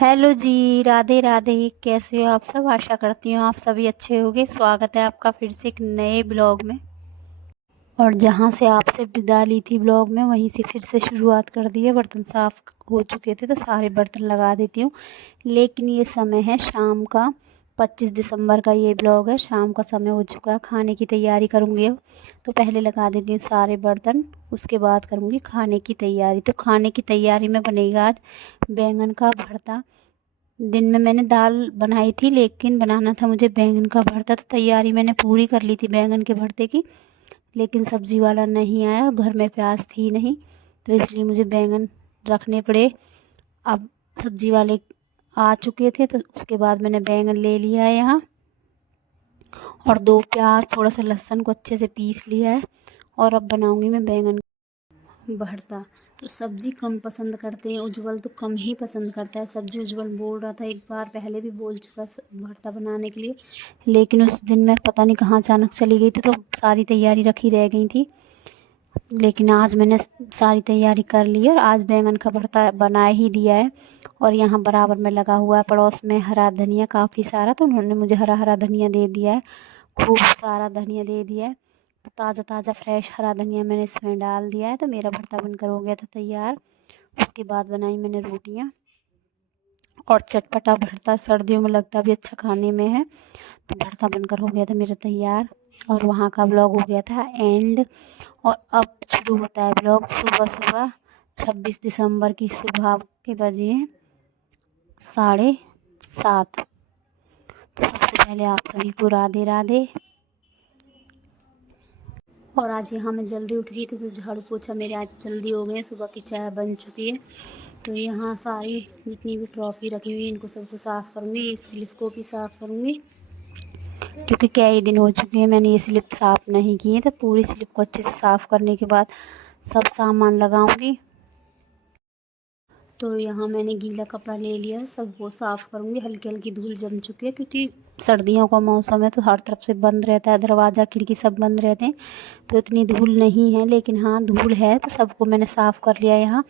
Hello जी, राधे राधे। कैसे हो आप सब? आशा करती हूँ आप सभी अच्छे होंगे। स्वागत है आपका फिर से एक नए ब्लॉग में। और जहाँ से आपसे विदा ली थी ब्लॉग में, वहीं से फिर से शुरुआत कर दी है। बर्तन साफ़ हो चुके थे तो सारे बर्तन लगा देती हूँ। लेकिन ये समय है शाम का, 25 दिसंबर का ये ब्लॉग है। शाम का समय हो चुका है, खाने की तैयारी करूँगी अब। तो पहले लगा देती हूँ सारे बर्तन, उसके बाद करूँगी खाने की तैयारी। तो खाने की तैयारी में बनेगा आज बैंगन का भरता। दिन में मैंने दाल बनाई थी, लेकिन बनाना था मुझे बैंगन का भरता। तो तैयारी मैंने पूरी कर ली थी बैंगन के भरते की, लेकिन सब्ज़ी वाला नहीं आया, घर में प्याज थी नहीं, तो इसलिए मुझे बैंगन रखने पड़े। अब सब्ज़ी वाले आ चुके थे तो उसके बाद मैंने बैंगन ले लिया है यहाँ, और 2 प्याज थोड़ा सा लहसुन को अच्छे से पीस लिया है। और अब बनाऊंगी मैं बैंगन भरता। तो सब्ज़ी कम पसंद करते हैं, उज्जवल तो कम ही पसंद करता है सब्ज़ी। उज्जवल बोल रहा था, एक बार पहले भी बोल चुका भरता बनाने के लिए, लेकिन उस दिन मैं पता नहीं कहाँ अचानक चली गई थी, तो सारी तैयारी रखी रह गई थी। लेकिन आज मैंने सारी तैयारी कर ली है और आज बैंगन का भरता बना ही दिया है। और यहाँ बराबर में लगा हुआ है पड़ोस में हरा धनिया काफ़ी सारा, तो उन्होंने मुझे हरा हरा धनिया दे दिया है, खूब सारा धनिया दे दिया है। तो ताज़ा ताज़ा फ्रेश हरा धनिया मैंने इसमें डाल दिया है। तो मेरा भरता बनकर हो गया था तैयार। उसके बाद बनाई मैंने रोटियाँ, और चटपटा भरता सर्दियों में लगता भी अच्छा खाने में है। तो भरता बनकर हो गया था मेरा तैयार, और वहाँ का ब्लॉग हो गया था एंड। और अब शुरू होता है ब्लॉग सुबह सुबह। 26 दिसंबर की सुबह के बजे 7:30। तो सबसे पहले आप सभी को राधे राधे। और आज यहाँ मैं जल्दी उठ गई थी, तो झाड़ू पोछा मेरे आज जल्दी हो गए। सुबह की चाय बन चुकी है। तो यहाँ सारी जितनी भी ट्रॉफ़ी रखी हुई है इनको सबको साफ़ करूँगी, इस स्लिप को भी साफ़ करूँगी, क्योंकि कई दिन हो चुके हैं मैंने ये स्लिप साफ़ नहीं की है। तो पूरी स्लिप को अच्छे से साफ़ करने के बाद सब सामान लगाऊंगी। तो यहाँ मैंने गीला कपड़ा ले लिया, सब वो साफ़ करूँगी। हल्की हल्की धूल जम चुकी है, क्योंकि सर्दियों का मौसम है तो हर तरफ से बंद रहता है, दरवाज़ा खिड़की सब बंद रहते हैं, तो इतनी धूल नहीं है। लेकिन हाँ धूल है, तो सबको मैंने साफ़ कर लिया यहाँ।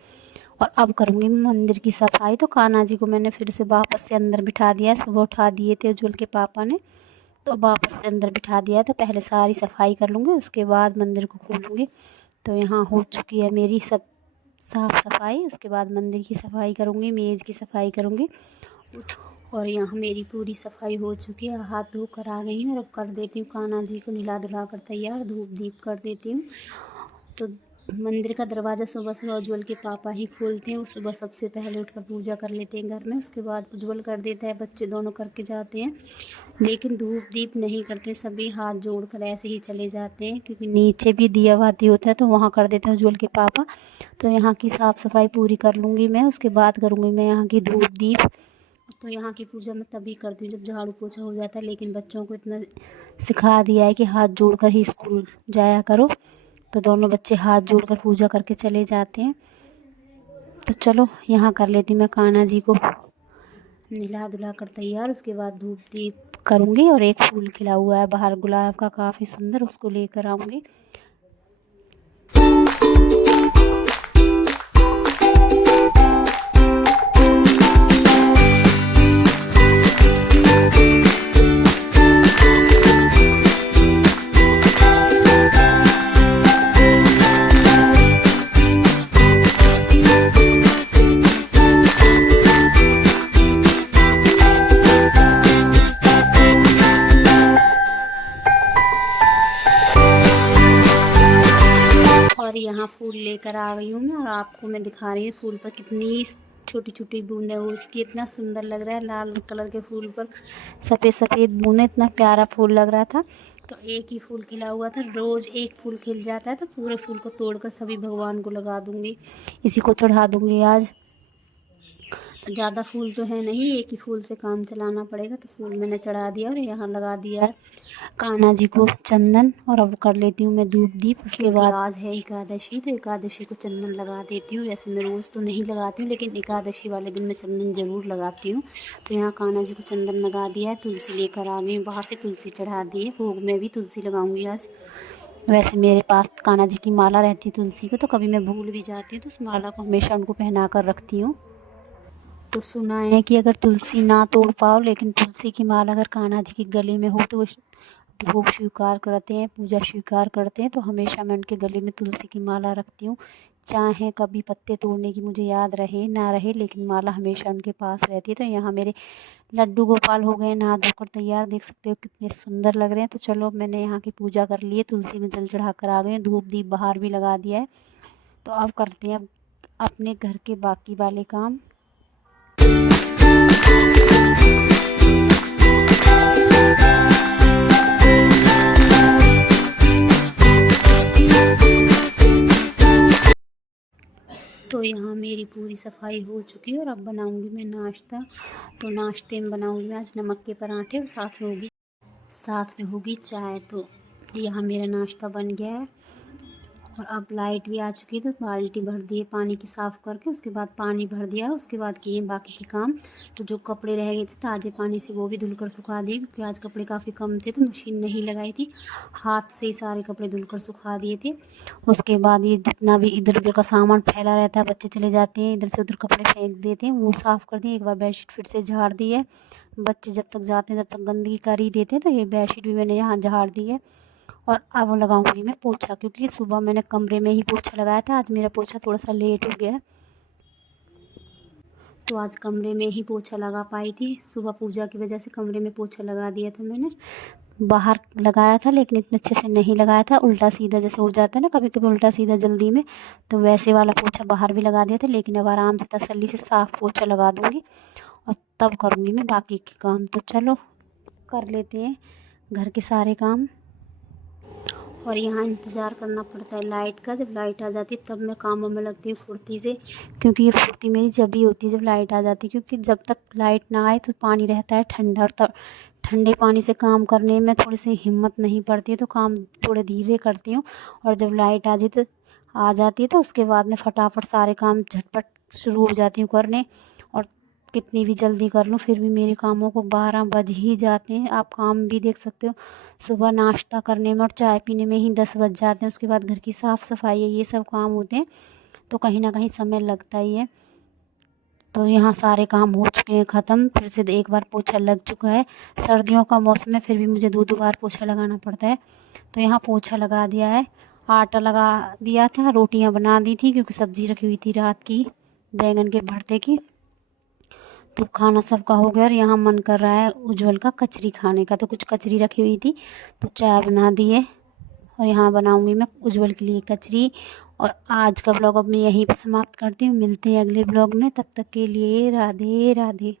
और अब करूँगी मंदिर की सफाई। तो कान्हा जी को मैंने फिर से वापस से अंदर बिठा दिया है। सुबह उठा दिए थे उज्जवल के पापा ने, तो वापस से अंदर बिठा दिया है। तो पहले सारी सफाई कर लूँगी, उसके बाद मंदिर को खोलूँगी। तो यहाँ हो चुकी है मेरी सब साफ़ सफाई। उसके बाद मंदिर की सफाई करूँगी, मेज़ की सफाई करूँगी। और यहाँ मेरी पूरी सफाई हो चुकी है, हाथ धो कर आ गई हूँ। और अब कर देती हूँ कान्हा जी को नहला धुला कर तैयार, धूप दीप कर देती हूँ। तो मंदिर का दरवाज़ा सुबह सुबह उज्जवल के पापा ही खोलते हैं। वो सुबह सबसे पहले उठकर पूजा कर लेते हैं घर में, उसके बाद उज्जवल कर देता है, बच्चे दोनों करके जाते हैं। लेकिन धूप दीप नहीं करते, सभी हाथ जोड़कर ऐसे ही चले जाते हैं, क्योंकि नीचे भी दिया बाती होता है तो वहाँ कर देते हैं उज्जवल के पापा। तो यहाँ की साफ़ सफाई पूरी कर लूँगी मैं, उसके बाद करूँगी मैं यहाँ की धूप दीप। तो यहाँ की पूजा मैं तभी करती हूँ जब झाड़ू पोछा हो जाता है। लेकिन बच्चों को इतना सिखा दिया है कि हाथ जोड़कर ही स्कूल जाया करो, तो दोनों बच्चे हाथ जोड़कर पूजा करके चले जाते हैं। तो चलो यहाँ कर लेती हूँ मैं कान्हा जी को नहला धुला कर तैयार। उसके बाद धूप दीप करूँगी, और एक फूल खिला हुआ है बाहर गुलाब का काफ़ी सुंदर, उसको लेकर आऊँगी। और यहाँ फूल लेकर आ गई हूँ मैं, और आपको मैं दिखा रही हूँ फूल पर कितनी छोटी छोटी बूंदें वो इसकी, इतना सुंदर लग रहा है। लाल कलर के फूल पर सफ़ेद सफ़ेद बूंदें, इतना प्यारा फूल लग रहा था। तो एक ही फूल खिला हुआ था, रोज़ एक फूल खिल जाता है, तो पूरे फूल को तोड़कर सभी भगवान को लगा दूँगी, इसी को चढ़ा दूँगी आज। तो ज़्यादा फूल तो है नहीं, एक ही फूल से काम चलाना पड़ेगा। तो फूल मैंने चढ़ा दिया, और यहाँ लगा दिया है कान्हा जी को चंदन। और अब कर लेती हूँ मैं धूप दीप। उसके बाद आज है एकादशी, तो एकादशी को चंदन लगा देती हूँ। वैसे मैं रोज़ तो नहीं लगाती हूँ, लेकिन एकादशी वाले दिन मैं चंदन ज़रूर लगाती हूँ। तो यहाँ कान्हा जी को चंदन लगा दिया है, तुलसी लेकर आ गई हूँ बाहर से, तुलसी चढ़ा दी है। भोग में भी तुलसी लगाऊंगी आज। वैसे मेरे पास कान्हा जी की माला रहती है तुलसी को, तो कभी मैं भूल भी जाती हूँ तो उस माला को हमेशा उनको पहना कर रखती हूँ। तो सुना है कि अगर तुलसी ना तोड़ पाओ लेकिन तुलसी की माला अगर कान्हा जी के गले में हो तो वो भोग स्वीकार करते हैं, पूजा स्वीकार करते हैं। तो हमेशा मैं उनके गले में तुलसी की माला रखती हूँ, चाहे कभी पत्ते तोड़ने की मुझे याद रहे ना रहे, लेकिन माला हमेशा उनके पास रहती है। तो यहाँ मेरे लड्डू गोपाल हो गए नहा धोकर तैयार, देख सकते हो कितने सुंदर लग रहे हैं। तो चलो अब मैंने यहाँ की पूजा कर ली है, तुलसी में जल चढ़ा कर आ गए हैं, धूप दीप बाहर भी लगा दिया है। तो अब करते हैं अब अपने घर के बाकी वाले काम। तो यहाँ मेरी पूरी सफाई हो चुकी है और अब बनाऊंगी मैं नाश्ता। तो नाश्ते में बनाऊंगी मैं आज नमक के पराठे और साथ में होगी चाय। तो यहाँ मेरा नाश्ता बन गया है और अब लाइट भी आ चुकी है। तो बाल्टी भर दी है पानी की साफ़ करके, उसके बाद पानी भर दिया, उसके बाद किए बाकी के काम। तो जो कपड़े रह गए थे ताज़े पानी से वो भी धुलकर सुखा दिए, क्योंकि आज कपड़े काफ़ी कम थे तो मशीन नहीं लगाई थी, हाथ से ही सारे कपड़े धुलकर सुखा दिए थे। उसके बाद ये जितना भी इधर उधर का सामान फैला रहता है, बच्चे चले जाते हैं इधर से उधर कपड़े फेंक देते हैं, वो साफ़ कर दिए। एक बार बेडशीट फिर से झाड़ दी है, बच्चे जब तक जाते हैं तब तक गंदगी कर ही देते हैं। तो ये बेडशीट भी मैंने यहाँ झाड़ दी है और अब लगाऊंगी मैं पोछा, क्योंकि सुबह मैंने कमरे में ही पोछा लगाया था, आज मेरा पोछा थोड़ा सा लेट हो गया है। तो आज कमरे में ही पोछा लगा पाई थी, सुबह पूजा की वजह से कमरे में पोछा लगा दिया था मैंने। बाहर लगाया था लेकिन इतने अच्छे से नहीं लगाया था, उल्टा सीधा जैसे हो जाता है ना कभी कभी उल्टा सीधा जल्दी में, तो वैसे वाला पोछा बाहर भी लगा दिया था। लेकिन अब आराम से तसल्ली से साफ़ पोछा लगा दूँगी और तब करूँगी मैं बाकी के काम। तो चलो कर लेते हैं घर के सारे काम। और यहाँ इंतज़ार करना पड़ता है लाइट का, जब लाइट आ जाती है तब मैं कामों में लगती हूँ फुर्ती से, क्योंकि ये फुर्ती मेरी जब ही होती है जब लाइट आ जाती है। क्योंकि जब तक लाइट ना आए तो पानी रहता है ठंडा, और ठंडे पानी से काम करने में थोड़ी सी हिम्मत नहीं पड़ती है, तो काम थोड़े धीरे करती हूँ। और जब लाइट आ जाती है तो उसके बाद में फटाफट सारे काम झटपट शुरू हो जाती हूँ करने। और कितनी भी जल्दी कर लूँ फिर भी मेरे कामों को 12 बज ही जाते हैं। आप काम भी देख सकते हो, सुबह नाश्ता करने में और चाय पीने में ही 10 बज जाते हैं। उसके बाद घर की साफ़ सफाई है, ये सब काम होते हैं, तो कहीं ना कहीं समय लगता ही है। तो यहाँ सारे काम हो चुके हैं ख़त्म, फिर से एक बार पोछा लग चुका है। सर्दियों का मौसम है फिर भी मुझे 2 बार पोछा लगाना पड़ता है। तो यहाँ पोछा लगा दिया है, आटा लगा दिया था, रोटियाँ बना दी थी क्योंकि सब्ज़ी रखी हुई थी रात की बैंगन के भरते की। तो खाना सबका हो गया और यहाँ मन कर रहा है उज्जवल का कचरी खाने का, तो कुछ कचरी रखी हुई थी तो चाय बना दी है और यहाँ बनाऊंगी मैं उज्जवल के लिए कचरी। और आज का ब्लॉग अब मैं यहीं पर समाप्त करती हूँ, मिलते हैं अगले ब्लॉग में, तब तक के लिए राधे राधे।